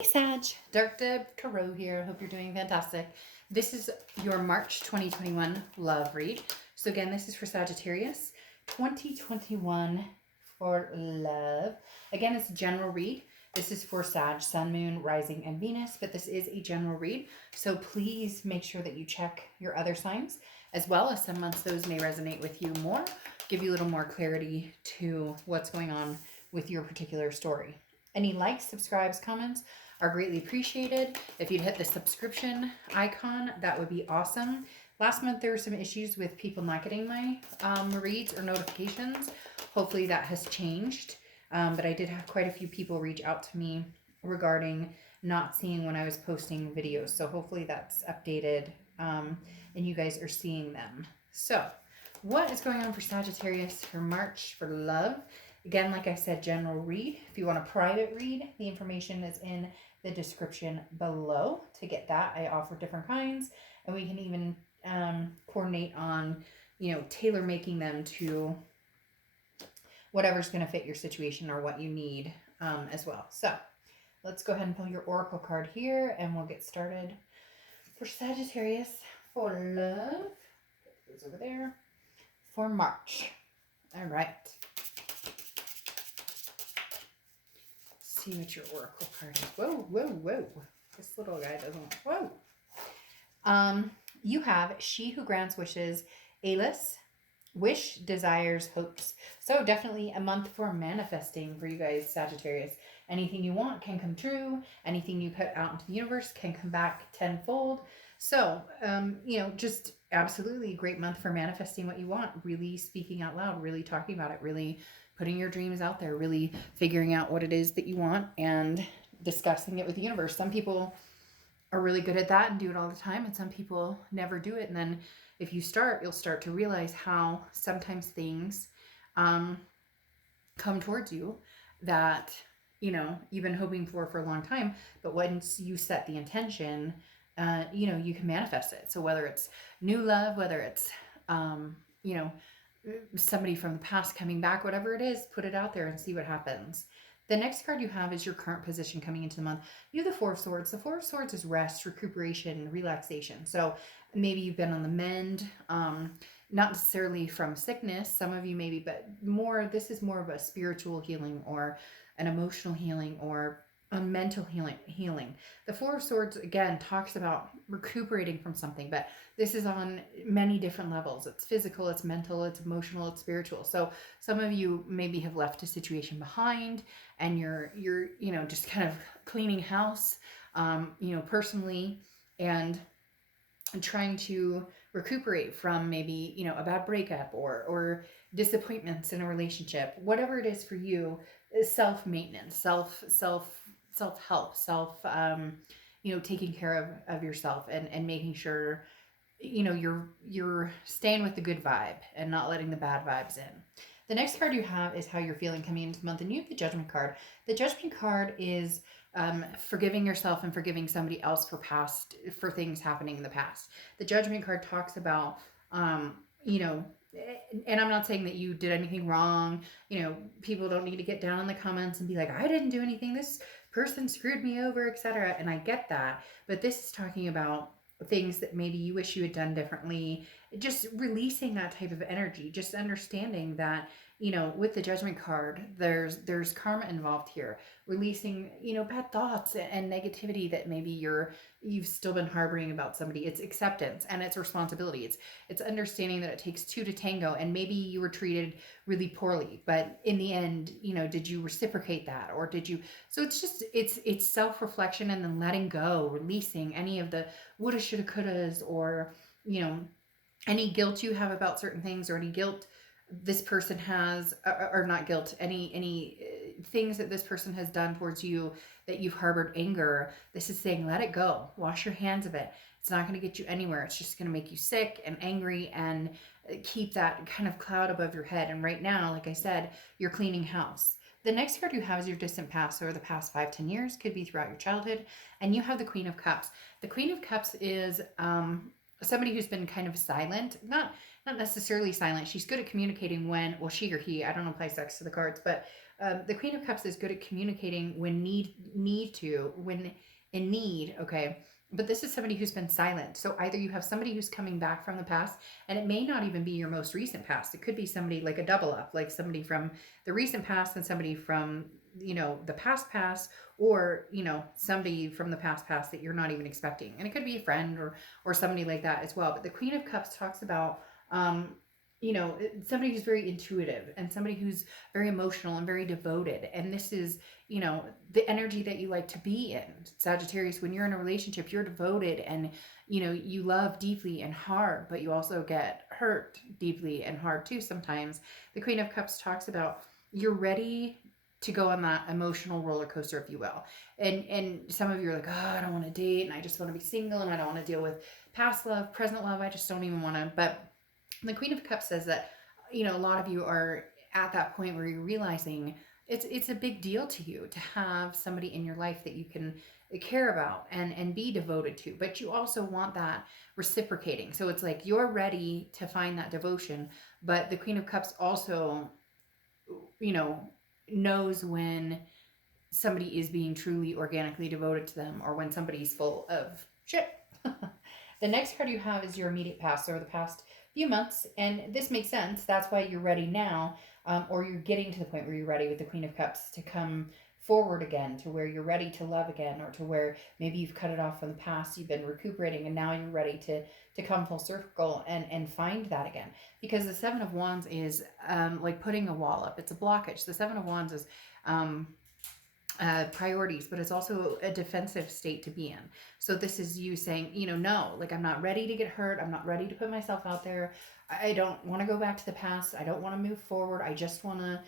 Hey Sag, Dark Deb Tarot here. Hope you're doing fantastic. This is your March 2021 love read. So again, this is for Sagittarius 2021 for love. Again, it's a general read. This is for Sag, Sun, Moon, Rising, and Venus, but this is a general read. So please make sure that you check your other signs as well, as some months those may resonate with you more, give you a little more clarity to what's going on with your particular story. Any likes, subscribes, comments are greatly appreciated. If you'd hit the subscription icon, that would be awesome. Last month, there were some issues with people not getting my reads or notifications. Hopefully that has changed. But I did have quite a few people reach out to me regarding not seeing when I was posting videos. So hopefully that's updated and you guys are seeing them. So what is going on for Sagittarius for March for love? Again, like I said, general read. If you want a private read, the information is in the description below. To get that, I offer different kinds, and we can even coordinate on, tailor making them to whatever's going to fit your situation or what you need as well. So let's go ahead and pull your oracle card here, and we'll get started for Sagittarius for love. Put those over there for March. All right. See what your oracle card is. Whoa. This little guy doesn't. Whoa. You have She Who Grants Wishes, Alis, Wish, Desires, Hopes. So definitely a month for manifesting for you guys, Sagittarius. Anything you want can come true. Anything you put out into the universe can come back tenfold. So, just absolutely a great month for manifesting what you want. Really speaking out loud, really talking about it, really putting your dreams out there, really figuring out what it is that you want and discussing it with the universe. Some people are really good at that and do it all the time, and some people never do it. And then if you start, you'll start to realize how sometimes things come towards you that, you've been hoping for a long time. But once you set the intention, you can manifest it. So whether it's new love, whether it's, somebody from the past coming back, whatever it is, put it out there and see what happens. The next card you have is your current position coming into the month. You have the Four of Swords. The Four of Swords is rest, recuperation, relaxation. So maybe you've been on the mend, not necessarily from sickness, some of you maybe, but this is more of a spiritual healing or an emotional healing or a mental healing. The Four of Swords, again, talks about recuperating from something, but this is on many different levels. It's physical, it's mental, it's emotional, it's spiritual. So some of you maybe have left a situation behind and you're just kind of cleaning house, personally, and trying to recuperate from maybe, a bad breakup or disappointments in a relationship. Whatever it is for you, is self-maintenance, self-help, taking care of yourself and making sure, you're staying with the good vibe and not letting the bad vibes in. The next card you have is how you're feeling coming into the month, and you have the Judgment card. The Judgment card is forgiving yourself and forgiving somebody else for things happening in the past. The Judgment card talks about, and I'm not saying that you did anything wrong. People don't need to get down in the comments and be like, I didn't do anything, this person screwed me over, etc. And I get that, but this is talking about things that maybe you wish you had done differently. Just releasing that type of energy, just understanding that, with the Judgment card, there's karma involved here. Releasing, bad thoughts and negativity that maybe you've still been harboring about somebody. It's acceptance and it's responsibility. It's understanding that it takes two to tango, and maybe you were treated really poorly, but in the end, did you reciprocate that, or did you? So it's self-reflection, and then letting go, releasing any of the woulda, shoulda, couldas, or any guilt you have about certain things, or any guilt this person has, or not guilt, any things that this person has done towards you that you've harbored anger. This is saying, let it go, wash your hands of it. It's not going to get you anywhere. It's just going to make you sick and angry and keep that kind of cloud above your head. And right now, like I said, you're cleaning house. The next card you have is your distant past, or the past 5-10 years, could be throughout your childhood. And you have the Queen of Cups. The Queen of Cups is somebody who's been kind of silent, not necessarily silent. She's good at communicating when, well, she or he, I don't apply sex to the cards, but The Queen of Cups is good at communicating when when in need. Okay. But this is somebody who's been silent. So either you have somebody who's coming back from the past, and it may not even be your most recent past. It could be somebody like a double up, like somebody from the recent past and somebody from, the past, or, somebody from the past that you're not even expecting. And it could be a friend or somebody like that as well. But the Queen of Cups talks about, somebody who's very intuitive and somebody who's very emotional and very devoted. And this is, the energy that you like to be in. Sagittarius, when you're in a relationship, you're devoted and, you love deeply and hard, but you also get hurt deeply and hard too sometimes. The Queen of Cups talks about you're ready to go on that emotional roller coaster, if you will. And some of you are like, oh, I don't want to date and I just want to be single and I don't want to deal with past love, present love. I just don't even want to. But the Queen of Cups says that, a lot of you are at that point where you're realizing it's a big deal to you to have somebody in your life that you can care about and be devoted to, but you also want that reciprocating. So it's like you're ready to find that devotion, but the Queen of Cups also, knows when somebody is being truly organically devoted to them or when somebody's full of shit. The next card you have is your immediate past, or the past few months, and this makes sense. That's why you're ready now, or you're getting to the point where you're ready with the Queen of Cups to come forward again, to where you're ready to love again, or to where maybe you've cut it off from the past, you've been recuperating, and now you're ready to come full circle and find that again. Because the Seven of Wands is like putting a wall up. It's a blockage. The Seven of Wands is priorities, but it's also a defensive state to be in. So this is you saying, no, like I'm not ready to get hurt. I'm not ready to put myself out there. I don't want to go back to the past. I don't want to move forward. I just want to,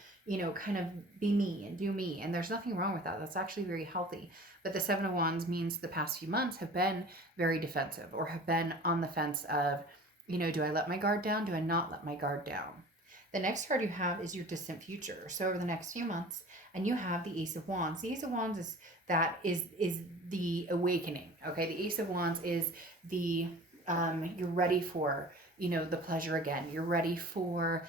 kind of be me and do me. And there's nothing wrong with that. That's actually very healthy. But the Seven of Wands means the past few months have been very defensive, or have been on the fence of, do I let my guard down? Do I not let my guard down? The next card you have is your distant future. So over the next few months, and you have the Ace of Wands. The Ace of Wands is the awakening. Okay, the Ace of Wands is the you're ready for, the pleasure again. You're ready for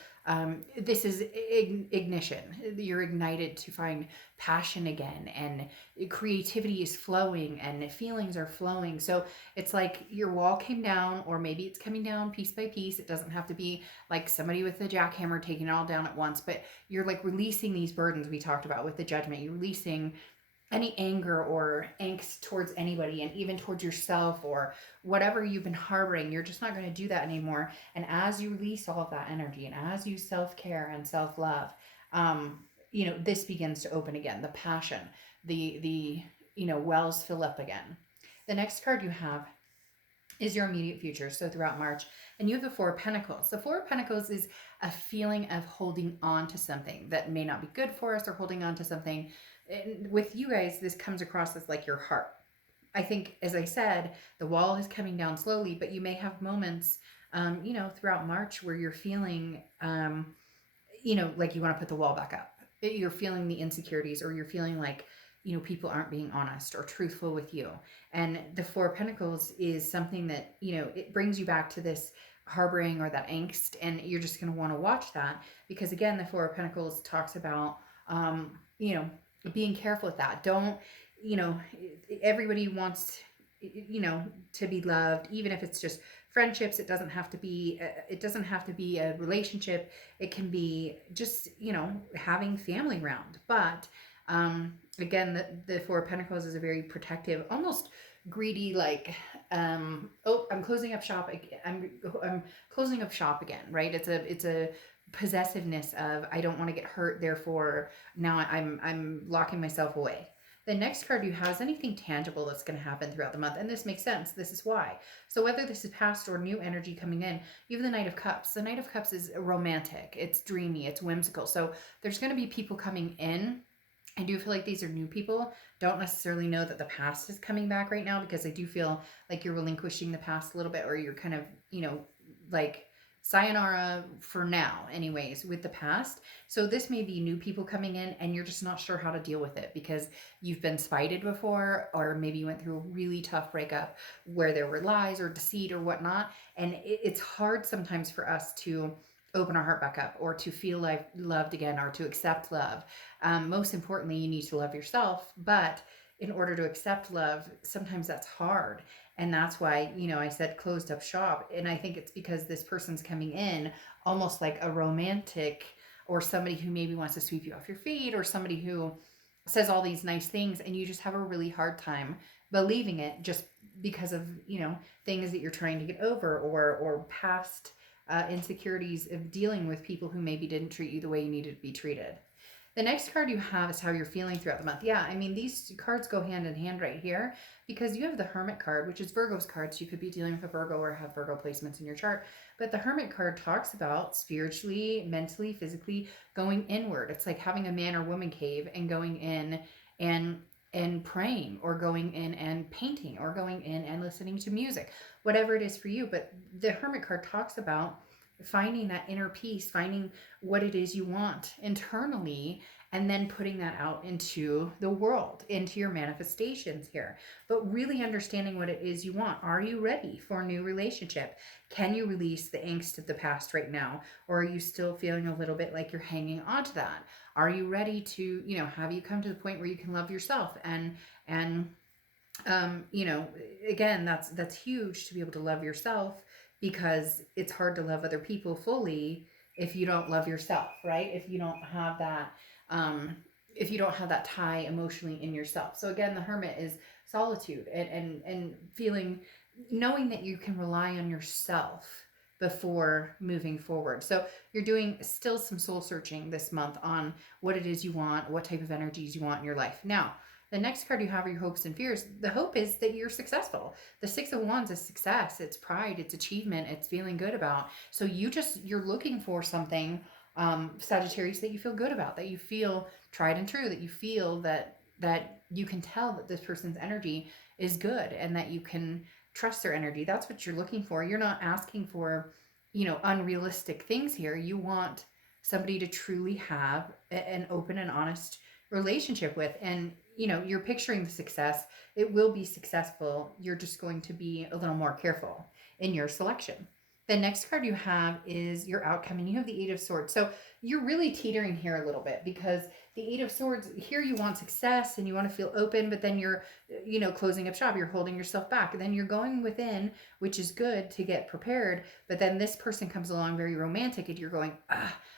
this is ignition. You're ignited to find passion again, and creativity is flowing and feelings are flowing. So it's like your wall came down, or maybe it's coming down piece by piece. It doesn't have to be like somebody with a jackhammer taking it all down at once, but you're like releasing these burdens we talked about with the Judgment. You're releasing any anger or angst towards anybody, and even towards yourself, or whatever you've been harboring. You're just not going to do that anymore. And as you release all of that energy, and as you self-care and self-love, this begins to open again. The passion, the wells fill up again. The next card you have is your immediate future. So throughout March, and you have the Four of Pentacles. The Four of Pentacles is a feeling of holding on to something that may not be good for us, or holding on to something. And with you guys, this comes across as like your heart. I think, as I said, the wall is coming down slowly, but you may have moments, throughout March where you're feeling, like you want to put the wall back up. You're feeling the insecurities, or you're feeling like, people aren't being honest or truthful with you. And the Four of Pentacles is something that, it brings you back to this harboring or that angst, and you're just going to want to watch that, because again, the Four of Pentacles talks about, being careful with that. Don't, everybody wants, to be loved, even if it's just friendships. It doesn't have to be a relationship. It can be just, having family around. But again, the Four of Pentacles is a very protective, almost greedy, like, I'm closing up shop. I'm closing up shop again, right? It's a possessiveness of, I don't want to get hurt, therefore now I'm locking myself away. The next card you have is anything tangible that's going to happen throughout the month, and this makes sense. This is why. So whether this is past or new energy coming in, you have the Knight of Cups. The Knight of Cups is romantic, it's dreamy, it's whimsical. So there's going to be people coming in. I do feel like these are new people. Don't necessarily know that the past is coming back right now, because I do feel like you're relinquishing the past a little bit, or you're kind of, like sayonara for now anyways with the past. So this may be new people coming in, and you're just not sure how to deal with it because you've been spited before, or maybe you went through a really tough breakup where there were lies or deceit or whatnot. And it's hard sometimes for us to open our heart back up, or to feel like loved again, or to accept love. Most importantly, you need to love yourself. But in order to accept love, sometimes that's hard. And that's why, I said closed up shop. And I think it's because this person's coming in almost like a romantic, or somebody who maybe wants to sweep you off your feet, or somebody who says all these nice things, and you just have a really hard time believing it, just because of, things that you're trying to get over, or past insecurities of dealing with people who maybe didn't treat you the way you needed to be treated. The next card you have is how you're feeling throughout the month. Yeah, I mean, these cards go hand in hand right here, because you have the Hermit card, which is Virgo's card. So you could be dealing with a Virgo or have Virgo placements in your chart. But the Hermit card talks about spiritually, mentally, physically going inward. It's like having a man or woman cave and going in and praying, or going in and painting, or going in and listening to music, whatever it is for you. But the Hermit card talks about finding that inner peace, finding what it is you want internally, and then putting that out into the world, into your manifestations here. But really understanding what it is you want. Are you ready for a new relationship? Can you release the angst of the past right now? Or are you still feeling a little bit like you're hanging on to that? Are you ready to, have you come to the point where you can love yourself? And again, that's huge, to be able to love yourself, because it's hard to love other people fully if you don't love yourself, right? If you don't have that tie emotionally in yourself. So again, the Hermit is solitude, and feeling, knowing that you can rely on yourself before moving forward. So you're doing still some soul searching this month on what it is you want, what type of energies you want in your life. Now, the next card you have are your hopes and fears. The hope is that you're successful. The Six of Wands is success. It's pride. It's achievement. It's feeling good about. So you're looking for something, Sagittarius, that you feel good about, that you feel tried and true, that you feel that you can tell that this person's energy is good, and that you can trust their energy. That's what you're looking for. You're not asking for, unrealistic things here. You want somebody to truly have an open and honest relationship with. And you're picturing the success. It will be successful. You're just going to be a little more careful in your selection. The next card you have is your outcome, and you have the Eight of Swords. So you're really teetering here a little bit, because the Eight of Swords, here you want success and you want to feel open, but then you're, closing up shop. You're holding yourself back. And then you're going within, which is good to get prepared. But then this person comes along very romantic, and you're going,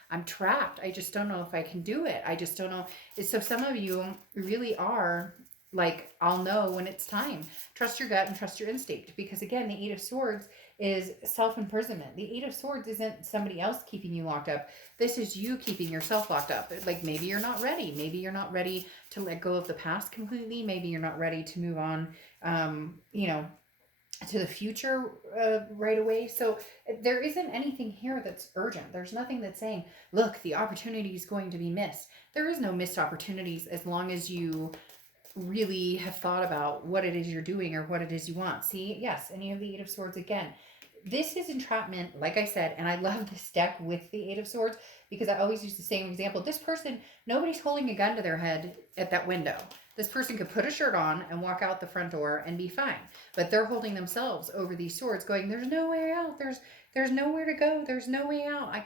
I'm trapped. I just don't know if I can do it. I just don't know. So some of you really are like, I'll know when it's time. Trust your gut and trust your instinct. Because again, the Eight of Swords is self-imprisonment. The Eight of Swords isn't somebody else keeping you locked up. This is you keeping yourself locked up. Like, maybe you're not ready. Maybe you're not ready to let go of the past completely. Maybe you're not ready to move on, to the future right away. So there isn't anything here that's urgent. There's nothing that's saying, look, the opportunity is going to be missed. There is no missed opportunities, as long as you really have thought about what it is you're doing, or what it is you want. See, yes, and you have the Eight of Swords again. This is entrapment, like I said, and I love this deck with the Eight of Swords, because I always use the same example. This person, nobody's holding a gun to their head at that window. This person could put a shirt on and walk out the front door and be fine. But they're holding themselves over these swords, going, there's no way out. There's nowhere to go. There's no way out. I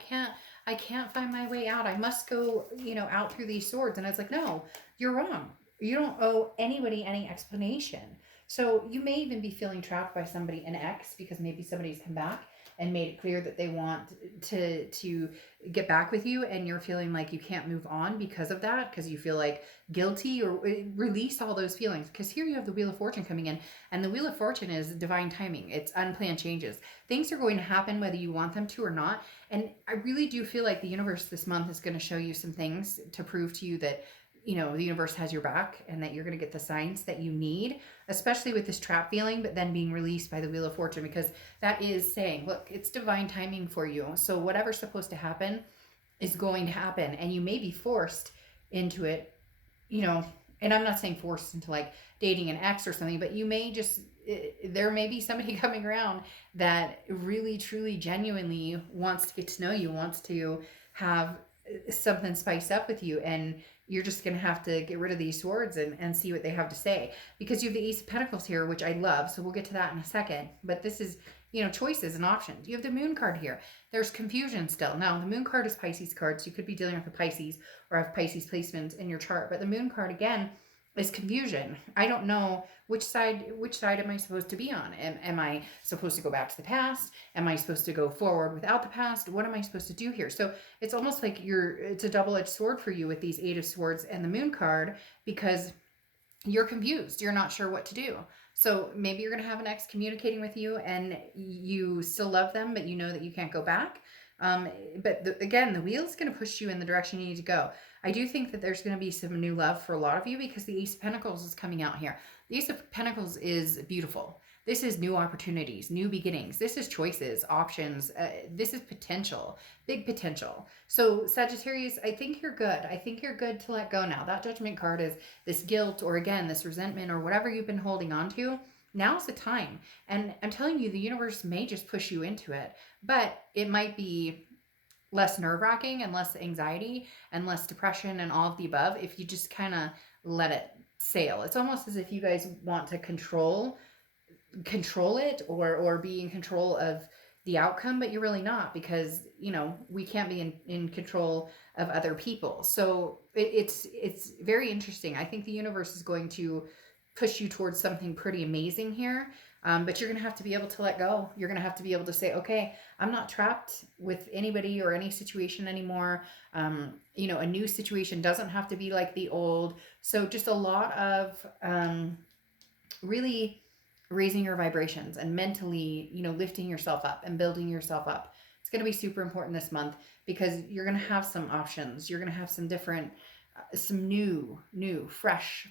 can't find my way out. I must go, out through these swords. And it's like, no, you're wrong. You don't owe anybody any explanation. So you may even be feeling trapped by somebody, an ex, because maybe somebody's come back and made it clear that they want to get back with you, and you're feeling like you can't move on because of that, because you feel like guilty, or release all those feelings. Because here you have the Wheel of Fortune coming in, and the Wheel of Fortune is divine timing. It's unplanned changes. Things are going to happen whether you want them to or not. And I really do feel like the universe this month is going to show you some things to prove to you that the universe has your back, and that you're going to get the signs that you need, especially with this trap feeling, but then being released by the Wheel of Fortune, because that is saying, look, it's divine timing for you. So whatever's supposed to happen is going to happen, and you may be forced into it, and I'm not saying forced into like dating an ex or something, but you may just, there may be somebody coming around that really, truly, genuinely wants to get to know you, wants to have something spiced up with you, and you're just going to have to get rid of these swords and see what they have to say, because you have the Ace of Pentacles here, which I love. So we'll get to that in a second. But this is, you know, choices and options. You have the Moon card here. There's confusion still. Now, the Moon card is Pisces card, so you could be dealing with a Pisces or have Pisces placements in your chart. But the Moon card, again, is confusion. I don't know which side am I supposed to be on. Am I supposed to go back to the past? Am I supposed to go forward without the past? What am I supposed to do here? So it's almost like it's a double-edged sword for you with these Eight of Swords and the Moon card, because you're confused. You're not sure what to do. So maybe you're going to have an ex communicating with you and you still love them, but you know that you can't go back. But again, the wheel is going to push you in the direction you need to go. I do think that there's going to be some new love for a lot of you, because the Ace of Pentacles is coming out here. The Ace of Pentacles is beautiful. This is new opportunities, new beginnings. This is choices, options. This is potential, big potential. So Sagittarius, I think you're good. I think you're good to let go now. That Judgment card is this guilt, or again, this resentment, or whatever you've been holding on to. Now's the time. And I'm telling you, the universe may just push you into it, but it might be less nerve-wracking and less anxiety and less depression and all of the above if you just kind of let it sail. It's almost as if you guys want to control it, or be in control of the outcome, but you're really not, because, you know, we can't be in control of other people. So it's very interesting. I think the universe is going to push you towards something pretty amazing here. But you're going to have to be able to let go. You're going to have to be able to say, okay, I'm not trapped with anybody or any situation anymore. You know, a new situation doesn't have to be like the old. So just a lot of really raising your vibrations and mentally, you know, lifting yourself up and building yourself up. It's going to be super important this month, because you're going to have some options. You're going to have some different, some new, fresh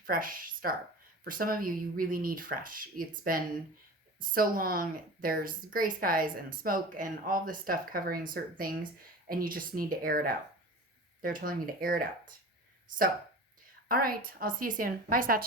start. For some of you, you really need fresh. It's been so long. There's gray skies and smoke and all this stuff covering certain things, and you just need to air it out. They're telling me to air it out. So, all right, I'll see you soon. Bye, Sag.